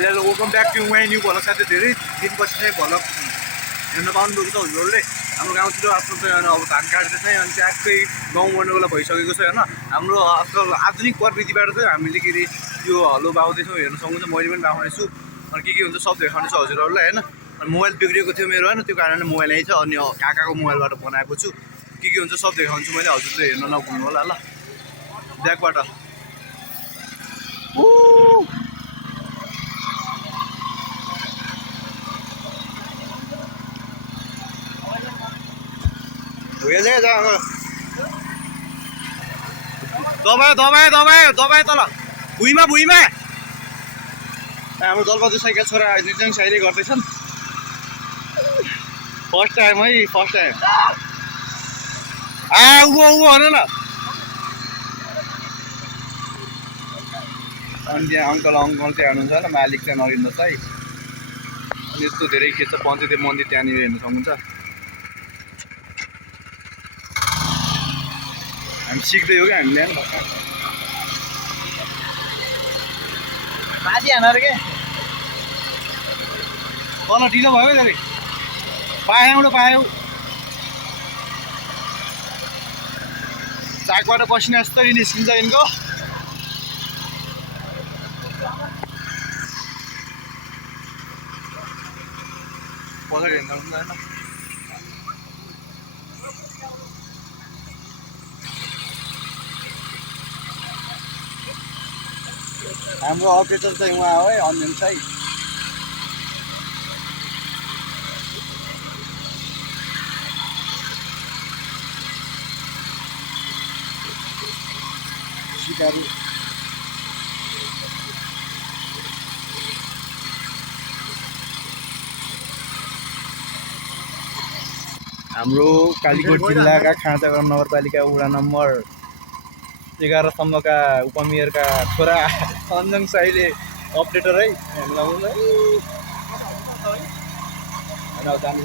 Welcome back to my new vlog. साथै धेरै दिनपछि चाहिँ भ्लग हेर्न पाउनुभएको छ हजुरहरूले। हाम्रो गाउँतिर आफ्नो चाहिँ अब धान काट्दै चाहिँ अनि ट्याक्कै गाउँ बढ्ने बेला भइसकेको छ होइन। हाम्रो आजकल आधुनिक प्रविधिबाट चाहिँ हामीले के अरे यो हलो बाउँदैछौँ, हेर्न सक्नुहुन्छ। मैले पनि बाउनेछु अनि के हुन्छ सब देखाउनेछु हजुरहरूलाई होइन। अनि मोबाइल बिग्रेको थियो मेरो होइन, त्यो कारणले मोबाइल यहीँ छ। अनि काकाको मोबाइलबाट बनाएको छु, के हुन्छ सब देखाउँछु मैले, हजुरले हेर्न नभुल्नु होला ल। ब्याकबाट दबाए तल भुइँमा हाम्रो दलबहादुर साईका छोरा निर्जङ साईले गर्दैछन्। फर्स्ट टाइम उँभो भन न। अनि त्यहाँ अङ्कल त्यहाँ हुनुहुन्छ होइन, मालिक चाहिँ नरेन्द्र साई। अनि यस्तो धेरै के छ पञ्चायत मन्दिर त्यहाँनिर हेर्न सक्नुहुन्छ। हामी सिक्दै हो क्या हामीले बाजी हान के तल ढिलो भयो धेरै पायौ चाकबाट पसिना यस्तरी निस्किन्छ यिनको। पछाडि हेर्नु होइन हाम्रो अपरेटर चाहिँ उहाँ हो है, अन्जन साई। सिकारी हाम्रो कालीकोट जिल्लाका खाँचागढ नगरपालिका वडा नम्बर 11 सम्मका उपमेयरका छोरा अन्जङ साईले अपडेटर है जानु।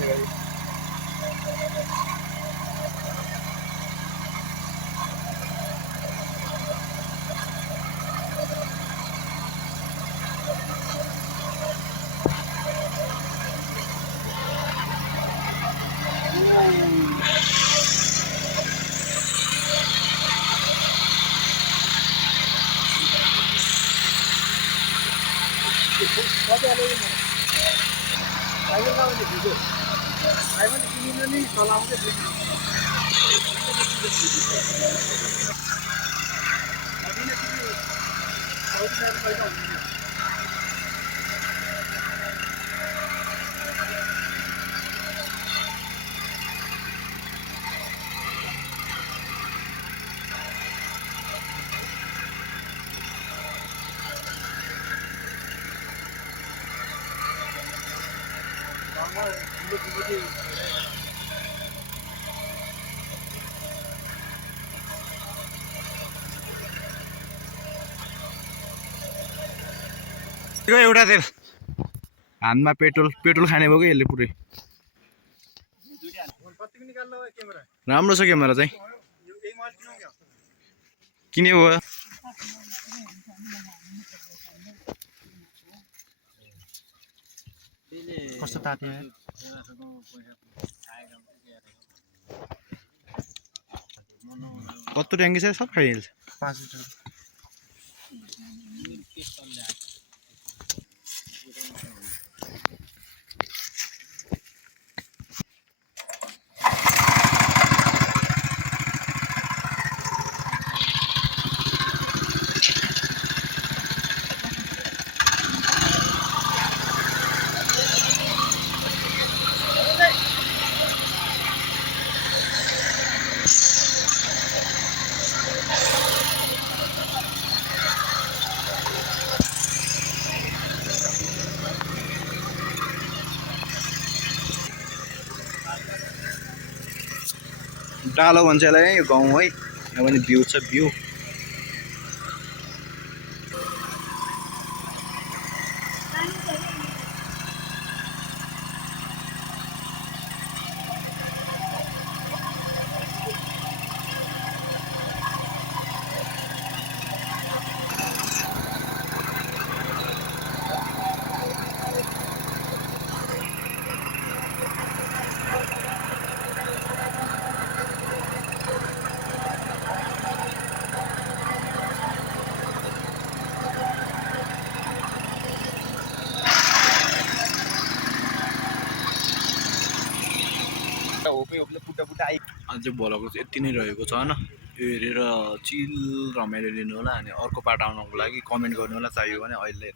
एउटा तेल हातमा पेट्रोल खाने भयो कि यसले पुरै। राम्रो छ क्यामेरा चाहिँ किने भयो। कस्तो तात्यो कत्रो ट्याङ्की छ सब खाइहाल्छ। 5 लिटर डालो भन्छ यसलाई यो गाउँ है। यहाँ पनि भ्यू छ भ्यू। होपे होपले पुट्टा पुट्टा आइ अझै भ्लगको चाहिँ यति नै रहेको छ होइन यो हेरेर चिल रमाइलो लिनु होला अनि अर्को पार्ट आउनको लागि कमेन्ट गर्नु होला चाहियो भने अहिले